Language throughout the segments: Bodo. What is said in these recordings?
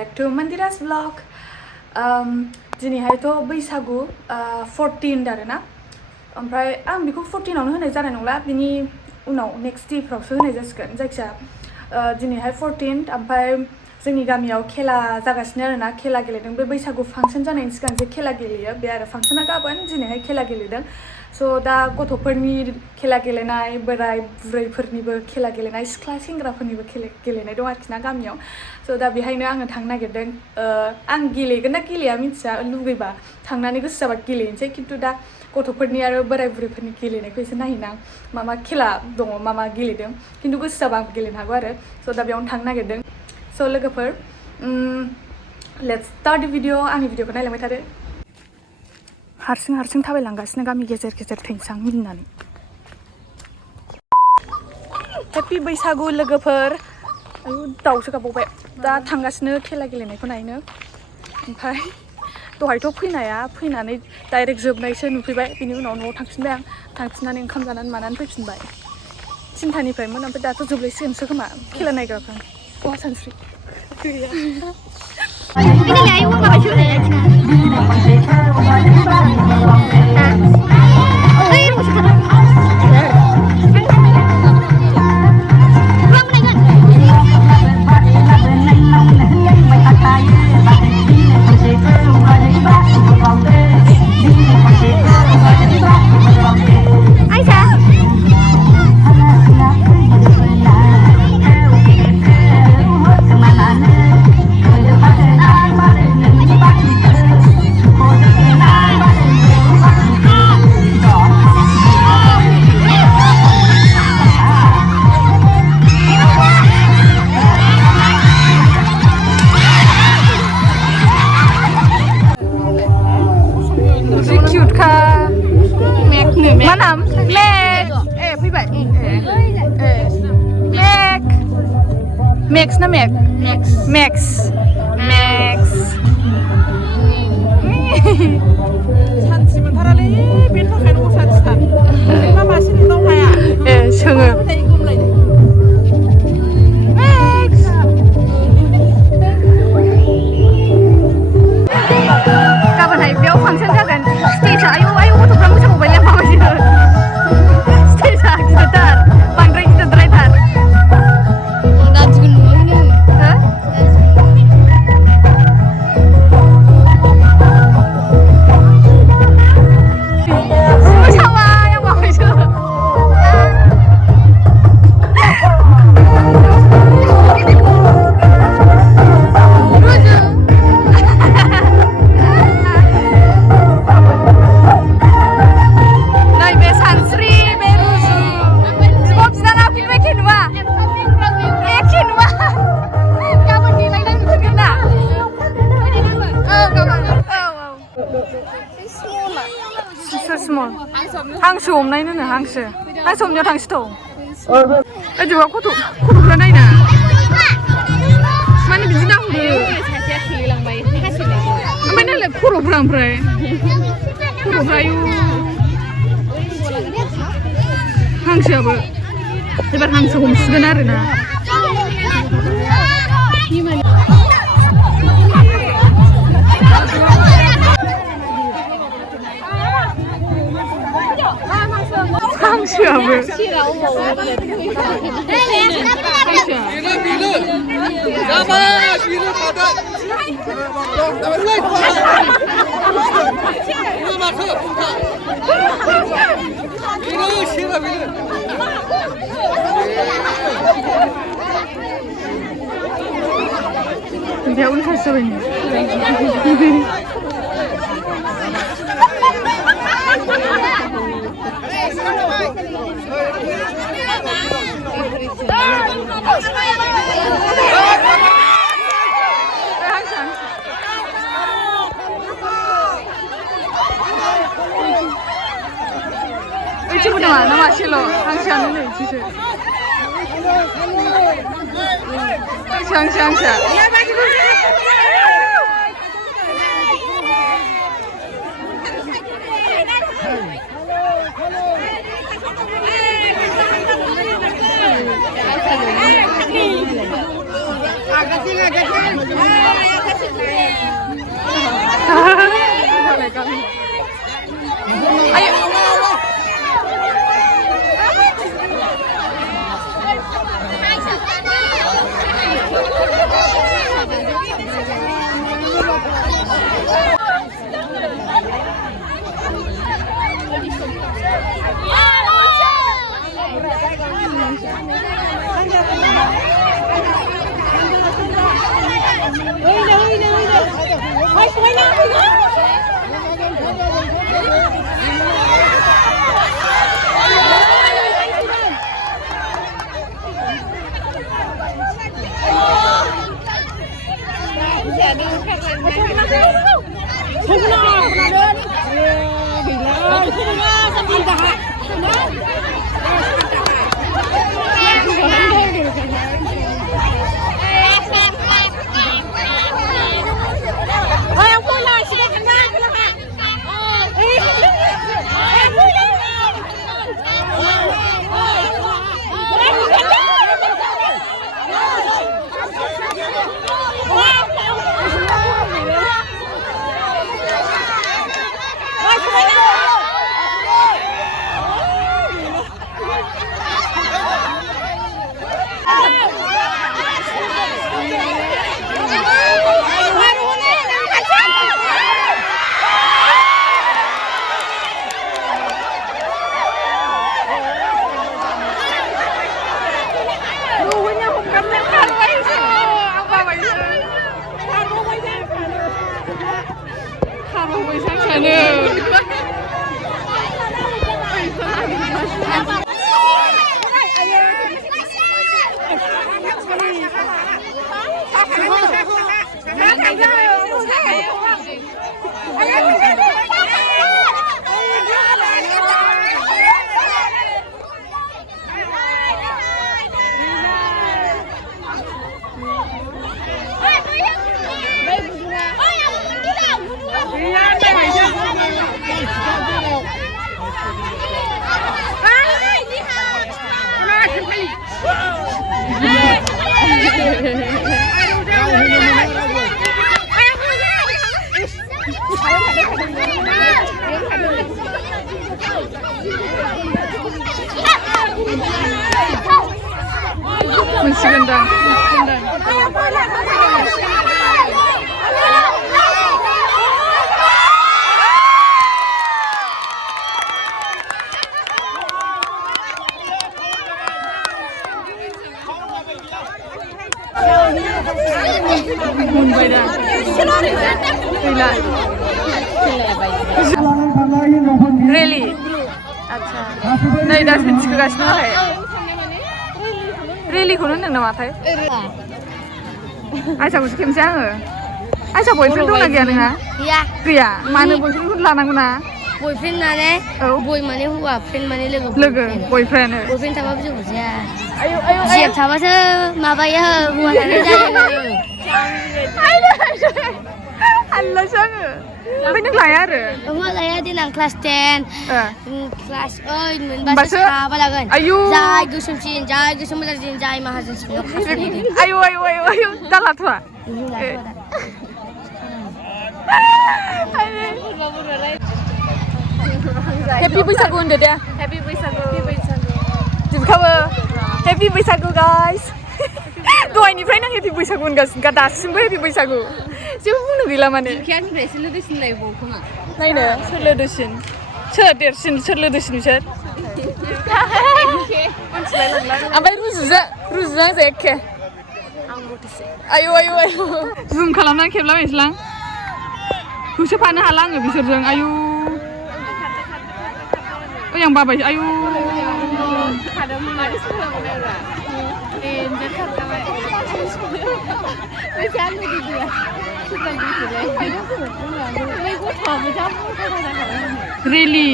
back to Mandira's vlog. दिनैहायथ' बैसागु 14 आरोना ओमफ्राय आं बेखौ 14 आवनो होनाय जानाय नंला बिनि उनाव नेक्स्ट डे फ्रावसो होनाय जासिगोन जायखिया दिनैहाय 14 ओमफ्राय जोंनि गामियाव खेला जागासिनो आरोना खेला गेलेदों बे बैसागु फांसन जानायनि सिगां जे खेला गेलेयो बे आरो फांसना गाबोन दिनैहाय खेला गेलेदों स' दा गथ'फोरनि खेला गेलेनाय बोराय बुरैफोरनिबो खेला गेलेनाय सिख्ला सेंग्राफोरनिबो गेलेनाय दं आरोखि ना गामियाव स' दा बेहायनो आङो थांनो नागिरदों आं गेलेगोन ना गेलेया मिथिया लुगैबा थांनानै गोसो जाबा गेलेनोसै खिन्थु दा गथ'फोरनि आरो बोराय बुरैफोरनि गेलेनायखौ एसे नायहैनां मा मा खेला दङ मा मा गेलेदों खिन्थु गोसो जाबा आं गेलेनो हागौ आरो स' दा बेयावनो थांनो नागिरदों स' लोगोफोर लेट्स स्टार्ट द भिडिअ आंनि भिडिअखौ नायलांबाय थादो हारसिं हारसिं थाबायलांगासिनो गामि गेजेर गेजेर थैसां मिनिनानै हेपि बैसागु लोगोफोर आयु दाउसो गाबबावबाय दा थांगासिनो खेला गेलेनायखौ नायनो ओमफ्राय दहायथ' फैनानै डाइरेक्ट जोबनायसो नुफैबाय बिनि उनाव न'आव थांफिनबाय आं थांफिननानै ओंखाम जानानै मानानै फैफिनबाय 3थानिफ्रायमोन ओमफ्राय दाथ' जोबलायसिगोनसो खोमा खेला नायग्राफ्रा बहा सानस्रि Max na Max. Max. 산지 못하라래. 벤터 가는 거 산지 타. 얼마 맛있는 동화야. 예, 성을. Max. गाबोनहाय बेयाव फांसन जागोन स्टेजआ आयु गथ'फ्रा मोसाबावबायलै माबायदि स्टेजआ गिदिरथार बांद्राय गिदिरद्रायथार हांसो हमनायनो हांसो हमनायाव थांसैथ' ओदिबा गथ'फ्रा नायना माने बिदि नाहरो ओमफ्राय नालाय खर'फ्रा आयु हांसोआबो एबार हांसो हमसिगोन आरोना हांसोआबो बेयावनो सासे जाबाय 이쪽은 나 마실로 항시하는 애 있지 항시 Mensigandang. Munbai'da. Gila. Really? Acha. Nay दा मिथिगासिनो नालाय. Really-खौनो होनदों नामाथाय? आयसाखौसो खेबनोसै आङो. आयसा बयफ्रेन्ड दंना गैया नोंहा? गैया. गैया? मानो बयफ्रेन्डखौ लानांगौ ना? बयफ्रेन्ड माने बय माने हौवा, फ्रेन्ड माने लोगो. लोगो, बयफ्रेन्ड. बयफ्रेन्ड थाबाबो जेबो जाया. जेब थाबासो माबायो हौवा थानाय जायो. आनलासो आङो. ओमफ्राय नों लाया आरो? ओहो लाया देनां क्लास 10, क्लास 8 मोनबासो साबा लागोन. जाय गोसोमसिन, जाय गोसोम मोजांसिन, जाय माहाजोनसिन खास'नायदों. आयु दालाथ'आ. हेपि बैसागु होनदो दे. हेपि बैसागु. जोबखाबो. हेपि बैसागु गाइस. दहायनिफ्रायनो आं हेपि बैसागु होनगासिनो दासिमबो हेपि बैसागु. जेबो बुंनो गैला माने. बिखानिफ्राय सोर लोदोसिन लायबावो खोमा. नायनो सोर लोदोसिन. सोर देरसिन सोर लोदोसिन बिसोर. ओमफ्राय रुजुजों आंजों एखे. आयु जुम खालामनानै खेबलाबायनोसैलां. होसोफानो हाला आङो बिसोरजों. आयु ओइ आं बाबाय. आयु Really?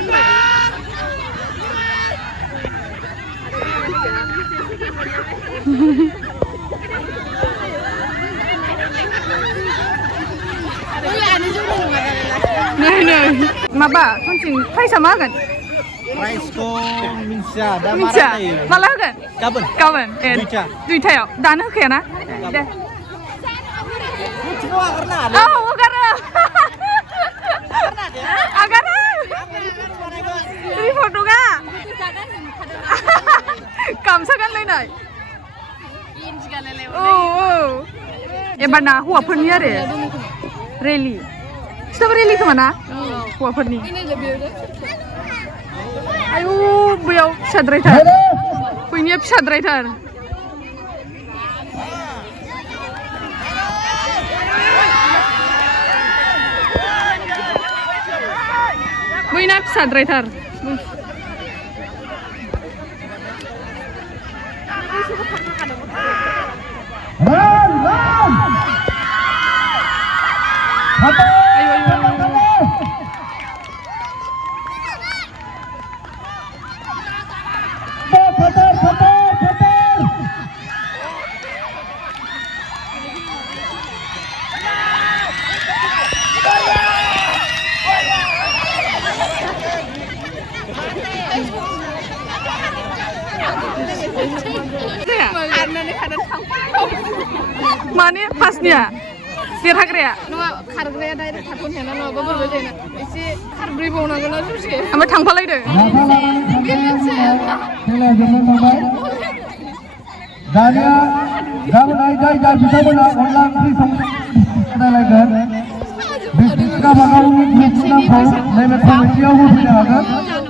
Nah, maba, kuncing, price sama kan? Price ko minsa, dah Minca, malah kan? Kapan? Kawan, Duita. Duita ya, dana kaya na? Deh. Semua karena ada. Oh, karena. Karena. Ini foto ka? Kamsakan lainai. Oh. Ebar na hौवाफोरनि आरो रेलि सोब रेलि खोमा ना हौवाफोरनि आयु बैयाव फिसाद्रायथार बैनिया फिसाद्रायथार बैना फिसाद्रायथार माने फार्स्टनिया देरहाग्राया नङा खारग्राया डाइरेक्ट थाखोन हेना नङाबा बोरैबा जायोना एसे खारब्रैबावनांगोन ना ससे ओमफ्राय थांफालायदो दानिया गाबोनहाय जाय जाय बिथांमोना अनला ओंख्रि संलायगोन बिसोर गावबा गावनि ग्रुपनि नामखौ नैबे कमिटियाव होफैनो हागोन